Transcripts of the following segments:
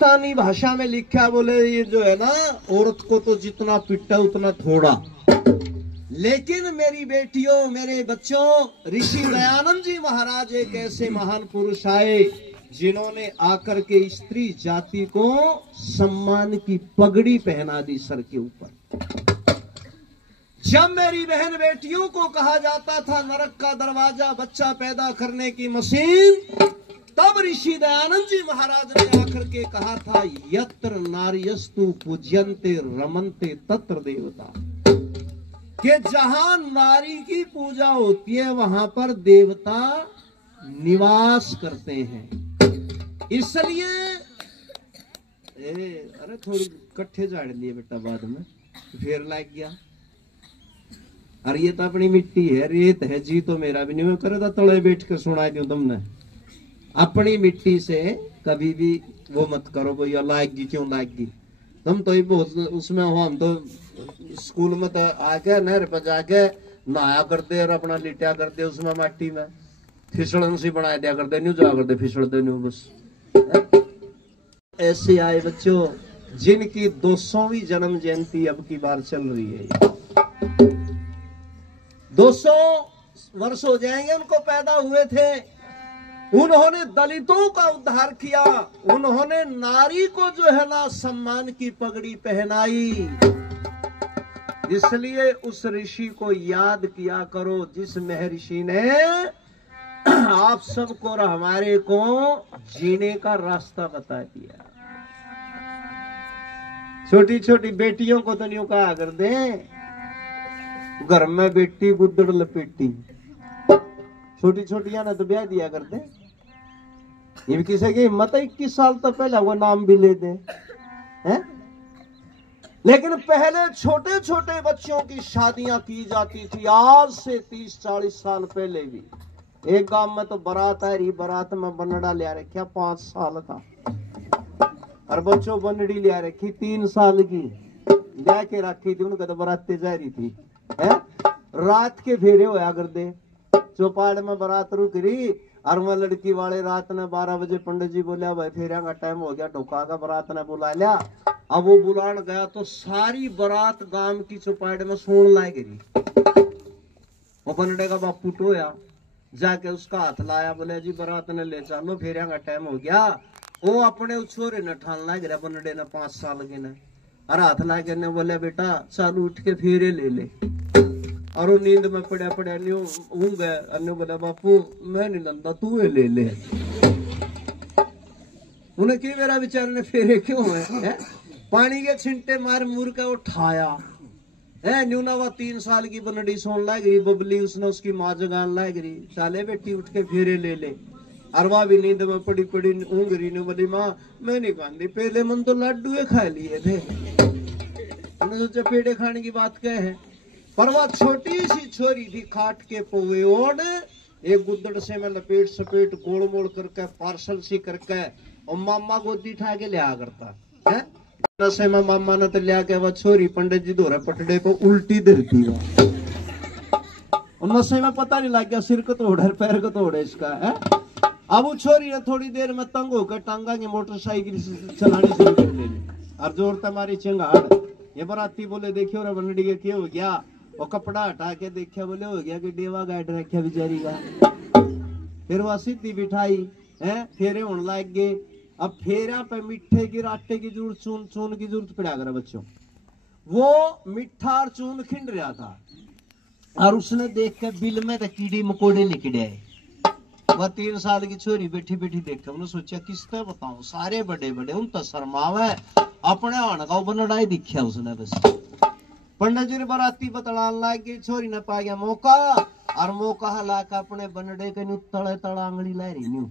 पाकिस्तानी भाषा में लिखा, बोले ये जो है ना, औरत को तो जितना पिटा उतना थोड़ा। लेकिन मेरी बेटियों, मेरे बच्चों, ऋषि दयानंद जी महाराज एक ऐसे महान पुरुष आए जिन्होंने आकर के स्त्री जाति को सम्मान की पगड़ी पहना दी सर के ऊपर। जब मेरी बहन बेटियों को कहा जाता था नरक का दरवाजा, बच्चा पैदा करने की मशीन, तब ऋषि दयानंद जी महाराज ने आकर के कहा था, यत्र नार्यस्तु पूज्यन्ते रमन्ते तत्र देवता, कि जहां नारी की पूजा होती है वहां पर देवता निवास करते हैं। इसलिए अरे थोड़ी कट्ठे झाड़ लिए बेटा, बाद में फिर लग गया। अरे ये तो अपनी मिट्टी है, रेत है, जी तो मेरा भी नहीं करे था, तले बैठ कर सुना दूं तुमने। अपनी मिट्टी से कभी भी वो मत करो, कोई लाएगी क्यों लाएगी। तुम तो ही बहुत उसमें हो, हम तो स्कूल में तो आके नहर पर जाके नहाया करते और अपना लिटा करते उसमें माटी में, फिसलन सी बना दिया करते, नहीं जा करते फिसलते नहीं बस। ऐसे आए बच्चों जिनकी 200वीं जन्म जयंती अब की बार चल रही है। 200 वर्ष हो जाएंगे उनको पैदा हुए थे। उन्होंने दलितों का उद्धार किया, उन्होंने नारी को जो है ना सम्मान की पगड़ी पहनाई। इसलिए उस ऋषि को याद किया करो जिस महर्षि ने आप सबको और हमारे को जीने का रास्ता बता दिया। छोटी छोटी बेटियों को तो न्यू कहा कर दे, घर में बेटी गुदड़ लपेटी, छोटी छोटियां ना तो ब्याह दिया करते। ये किसी की हिम्मत है 21 साल तो पहले वो नाम भी ले दे हैं? लेकिन पहले छोटे छोटे बच्चों की शादियां की जाती थी, आज से 30-40 साल पहले भी। एक गांव में तो बारात आ रही, बारात में बनड़ा ले रखा 5 साल का, और बच्चों बनड़ी ले रखी 3 साल की, जाके रखी थी, उनका तो बारात जा रही थी है? रात के फेरे होया कर दे, चौपाड़ में बारात रुक रही, और वह लड़की वाले रात ने 12 बजे पंडित जी बोलिया भाई फेरिया का टाइम हो गया, ढोका का बारात ने बुला लिया। अब वो बुलान गया तो सारी बारात गांव की चौपाड़ में सोन लाए गिरी। वो बनड़े का बापू टोया, जाके उसका हाथ लाया, बोले जी बारात ने ले चलो, फेरिया का टाइम हो गया। वो अपने छोरे ने ठान ला गिरा, बनड़े ने 5 साल के ने, और हाथ ला के ने बोले बेटा चालू उठ के फेरे ले ले। और वो नींद में पड़ा पड़ा ऊँग गए, अन्य बोला बापू मैं नहीं लंदा, तू ले ले। उन्हें की मेरा विचार ने फेरे क्यों है? पानी के छिंटे मार मूर का उठाया है, न्यूनावा 3 साल की बनड़ी सोन लाग रही, बबली उसने उसकी माँ जगान लाग रही, चाले बेटी उठ के फेरे ले ले। अरवा भी नींद में पड़ी पड़ी ऊँग रही ने बोली माँ मैं नहीं खाती, पहले मन तो लड्डू खा लिए थे। उन्हें सोचा पेड़े खाने की बात क्या है, पर वह छोटी सी छोरी थी खाट के पोवे ओढ़, एक गुद्दड़ से में लपेट सपेट गोल मोड़ करके पार्सल सी करके, और मामा गोदी उठा के लिया करता है। नशे में मामा ने तो लिया के वह छोरी पंडित जी दोहरे पटड़े को उल्टी धरती वह, और नशे में पता नहीं लग गया सिर को तोड़ पैर को तोड़ इसका है। अब वो छोरी ने थोड़ी देर में तंग होकर टांगा की मोटरसाइकिल चलानी शुरू कर ली, और जोर तुम्हारी चिंगाड़। ये बराती बोले देखियो रे बनड़ी के क्या हो गया, वो कपड़ा हटा के देखा, बोले हो गया कि डेवा गाइड रखा बेचारी का। फिर वह सीधी बिठाई है, फेरे होने लग गए। अब फेरा पे मिठे की आटे की जरूरत, चून चून की जरूरत पड़ा कर बच्चों। वो मिठा और चून खिंड रहा था, और उसने देख के बिल में तो कीड़ी मकोड़े निकले आए। वह 3 साल की छोरी बैठी बैठी देखा, उन्होंने सोचा किसने बताऊं, सारे बड़े बड़े उन तो शर्मावे, अपने आने का बनड़ा दिखा उसने बस। पंडित जी ने बराती बतलान लाग गई, छोरी ने पा गया मौका, और मौका हला के अपने बनड़े के न्यू तड़े तड़ा आंगली ला रही न्यू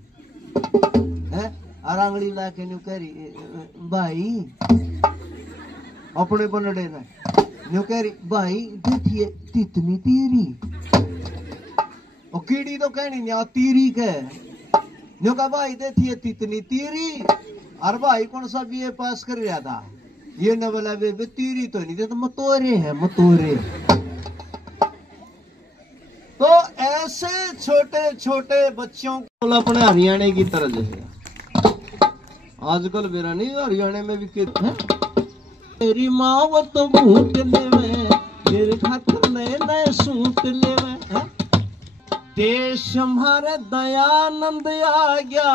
है, और आंगली ला के न्यू कह रही भाई, अपने बनड़े ने न्यू कह रही भाई देखिए तितनी तेरी, और कीड़ी तो कहनी नहीं तीरी के न्यू कहा भाई देखिए तितनी तीरी, और भाई कौन सा बीए पास कर रहा था, ये न बोला बे तीरी तो नहीं थे, तो मतोरे हैं मतोरे। तो ऐसे छोटे छोटे बच्चों को अपने हरियाणा की तरह है। आजकल मेरा नहीं हरियाणा में भी कहते हैं मेरी माँ वो तो भूत लेवे मेरे खातर नए नए सूट लेवे। देश हमारे दयानंद आ गया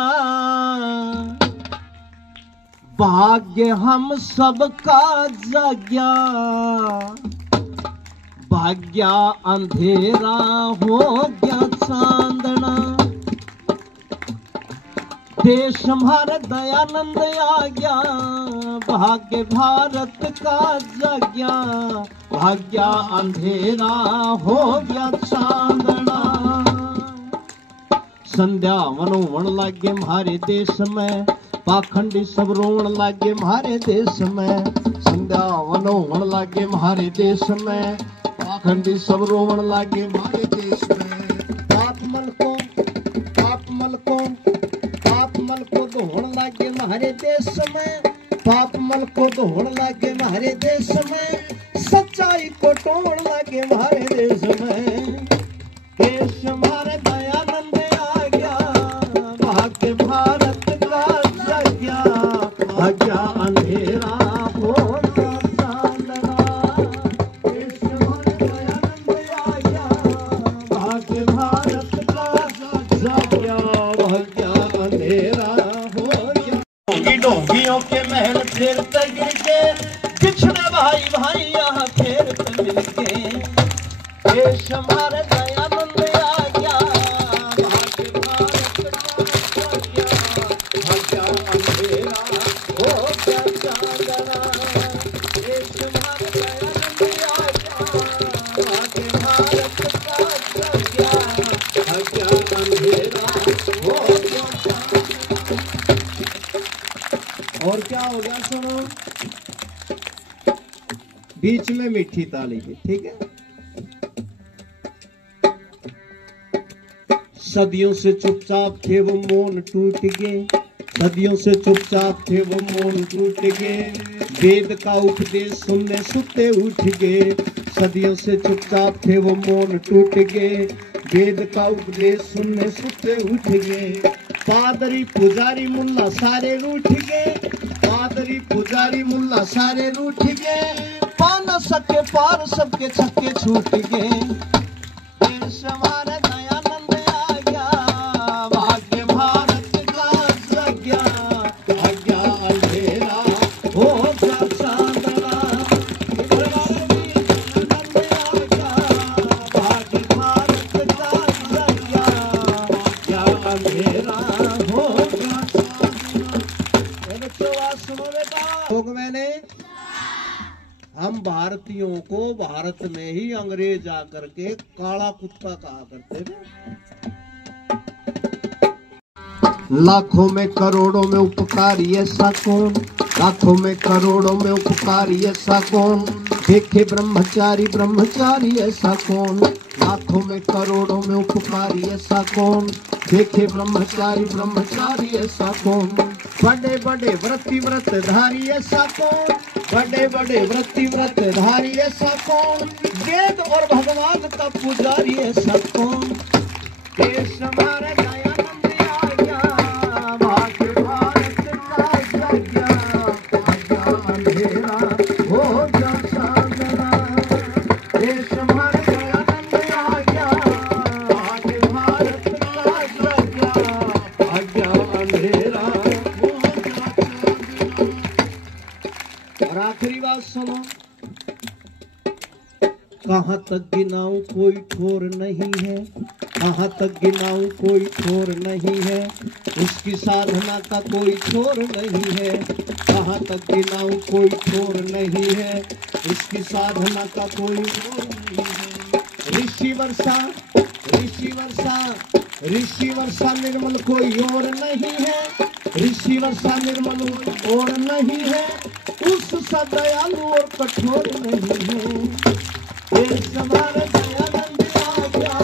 भाग्य हम सबका जाग्या भाग्या अंधेरा हो गया चांदना। देश हमारे दयानंद आ गया भाग्य भारत का जाग्या भाग्या अंधेरा हो गया चांदना। संध्या मनोवन लागे हमारे देश में पाखंडी सब रोन लागे हमारे देश में। संध्या मनोवन लागे हमारे देश में पाखंडी सब रोवन लागे हमारे देश में। पाप मल को धोन लागे हमारे देश में पाप मल को धोन लागे हमारे देश में सच्चाई को टोन लागे हमारे देश में। देश हमारे दयानंद आ गया भाग्य भारत का जाग्या भाग्या अंधेरा हो गया चांदना। देश हमारे दयानंद आ गया भाग्य भारत का जाग्या भाग्या अंधेरा हो गया। डोंगियों के महल फेरते गिर के बिछड़े भाई भाई यहाँ फेरते मिल के। देश हमारे दयानंद आ गया भाग्य भारत का जाग्या भाग्या अंधेरा हो गया चांदना। देश हमारे दयानंद आ गया भाग्य भारत का जाग्या भाग्या अंधेरा हो गया चांदना। और क्या हो गया सुनो बीच में मीठी ताली की ठीक है। सदियों से चुपचाप थे वो मौन टूट गए सदियों से चुपचाप थे वो मौन टूट गए। वेद का उपदेश सुनने सुते उठ गए सदियों से चुपचाप थे वो मौन टूट गए। वेद का उपदेश सुनने सुते उठ गए। पादरी पुजारी मुल्ला सारे रूठ गए पादरी पुजारी मुल्ला सारे रूठ गए। पा न सके पार सबके छक्के छूट गए। देश हमारे दयानंद आ गया भाग्य भारत का जाग्या भाग्या अंधेरा हो गया चांदना। दयानंद आ गया भाग्य भारत का जाग्या भाग्या अंधेरा हो गया चांदना। बच्चों बात सुनो बेटा मैंने हम भारतीयों को भारत में ही अंग्रेज आकर के काला कुत्ता कहा करते थे। लाखों में करोड़ों में उपकारी ऐसा कौन लाखों में करोड़ों में उपकारी ऐसा कौन। देखे ब्रह्मचारी ब्रह्मचारी ऐसा कौन लाखों में करोड़ों में उपकारी ऐसा कौन। देखे ब्रह्मचारी ब्रह्मचारी ऐसा कौन। बड़े बड़े व्रती व्रतधारी ऐसा कौन बड़े बड़े व्रती व्रतधारी ऐसा कौन। वेद और भगवान का पुजारी ऐसा कौन। देश हमारे दयानंद आ गया भाग्य भारत का जाग्या भाग्या अंधेरा हो गया चांदना। देश हमारे दयानंद आ गया भाग्य भारत का जाग्या भाग्या अंधेरा हो गया चांदना। और आखिरी बात सुनो कहाँ तक गिनाऊं कोई ठोर नहीं है कहाँ तक गिनाऊं कोई ठोर नहीं है। उसकी साधना का कोई छोर नहीं है कहाँ तक गिनाऊं कोई ठोर नहीं है। उसकी साधना का कोई छोर नहीं है। ऋषि वर्षा निर्मल कोई और नहीं है ऋषि वर्षा निर्मल और नहीं है। उस सा दयालु और कठोर नहीं है। देश हमारे दयानंद आ गया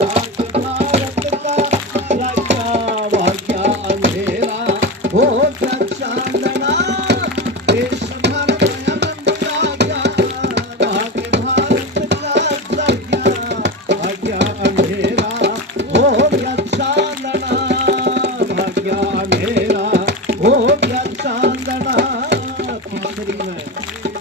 भाग्य भारत का जाग्या भाग्या अंधेरा हो गया चांदना। देश हमारे दयानंद आ गया भाग्य भारत का जाग्या भाग्या अंधेरा हो गया चांदना भाग्या अंधेरा हो रहना तीसरी में